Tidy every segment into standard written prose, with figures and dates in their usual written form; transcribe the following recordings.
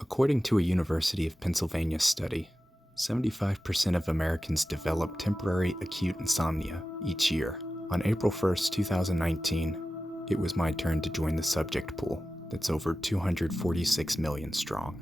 According to a University of Pennsylvania study, 75% of Americans develop temporary acute insomnia each year. On April 1st, 2019, it was my turn to join the subject pool that's over 246 million strong.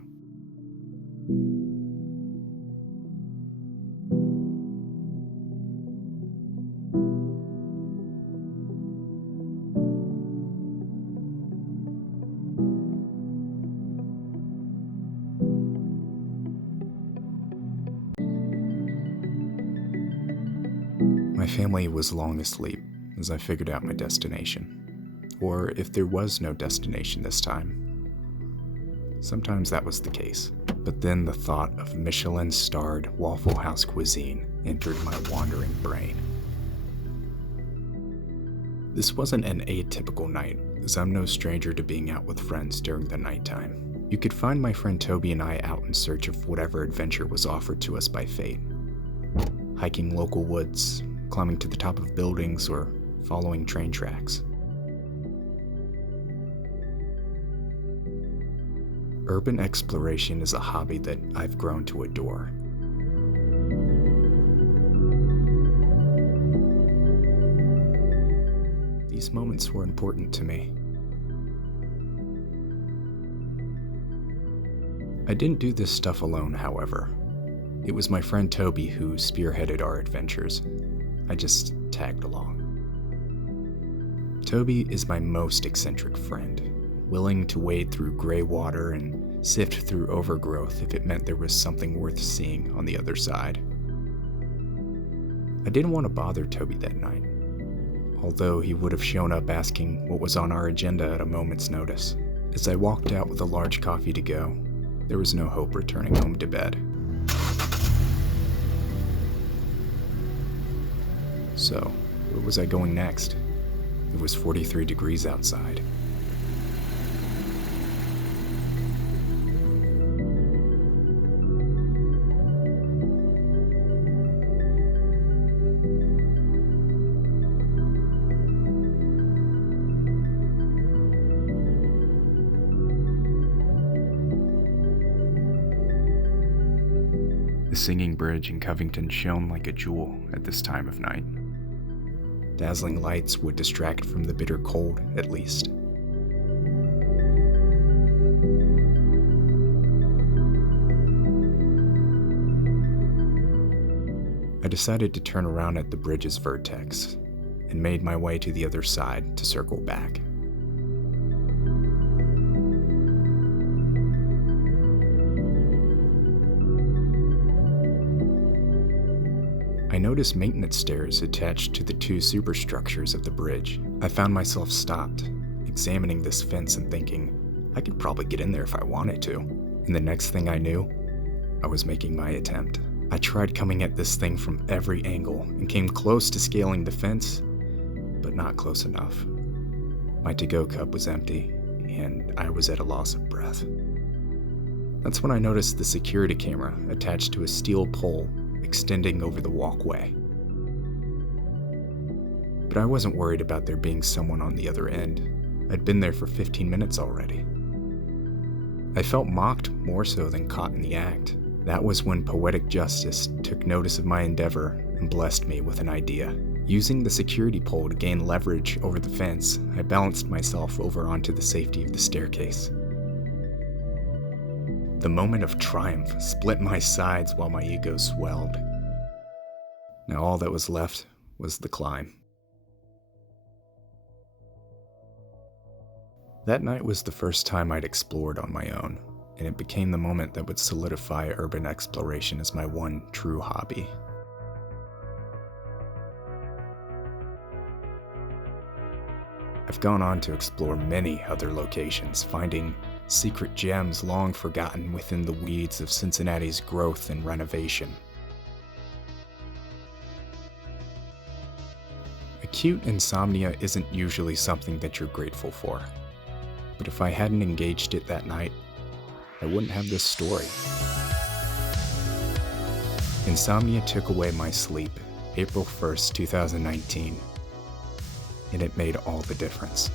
My family was long asleep as I figured out my destination, or if there was no destination this time. Sometimes that was the case, but then the thought of Michelin-starred Waffle House cuisine entered my wandering brain. This wasn't an atypical night, as I'm no stranger to being out with friends during the nighttime. You could find my friend Toby and I out in search of whatever adventure was offered to us by fate. Hiking local woods, climbing to the top of buildings, or following train tracks. Urban exploration is a hobby that I've grown to adore. These moments were important to me. I didn't do this stuff alone, however. It was my friend Toby who spearheaded our adventures. I just tagged along. Toby is my most eccentric friend, willing to wade through gray water and sift through overgrowth if it meant there was something worth seeing on the other side. I didn't want to bother Toby that night, although he would have shown up asking what was on our agenda at a moment's notice. As I walked out with a large coffee to go, there was no hope returning home to bed. So, where was I going next? It was 43 degrees outside. The singing bridge in Covington shone like a jewel at this time of night. Dazzling lights would distract from the bitter cold, at least. I decided to turn around at the bridge's vertex and made my way to the other side to circle back. I noticed maintenance stairs attached to the two superstructures of the bridge. I found myself stopped, examining this fence and thinking, I could probably get in there if I wanted to. And the next thing I knew, I was making my attempt. I tried coming at this thing from every angle and came close to scaling the fence, but not close enough. My to-go cup was empty, and I was at a loss of breath. That's when I noticed the security camera attached to a steel pole extending over the walkway. But I wasn't worried about there being someone on the other end. I'd been there for 15 minutes already. I felt mocked more so than caught in the act. That was when poetic justice took notice of my endeavor and blessed me with an idea. Using the security pole to gain leverage over the fence, I balanced myself over onto the safety of the staircase. The moment of triumph split my sides while my ego swelled. Now all that was left was the climb. That night was the first time I'd explored on my own, and it became the moment that would solidify urban exploration as my one true hobby. I've gone on to explore many other locations, finding secret gems long forgotten within the weeds of Cincinnati's growth and renovation. Acute insomnia isn't usually something that you're grateful for, but if I hadn't engaged it that night, I wouldn't have this story. Insomnia took away my sleep, April 1st, 2019, and it made all the difference.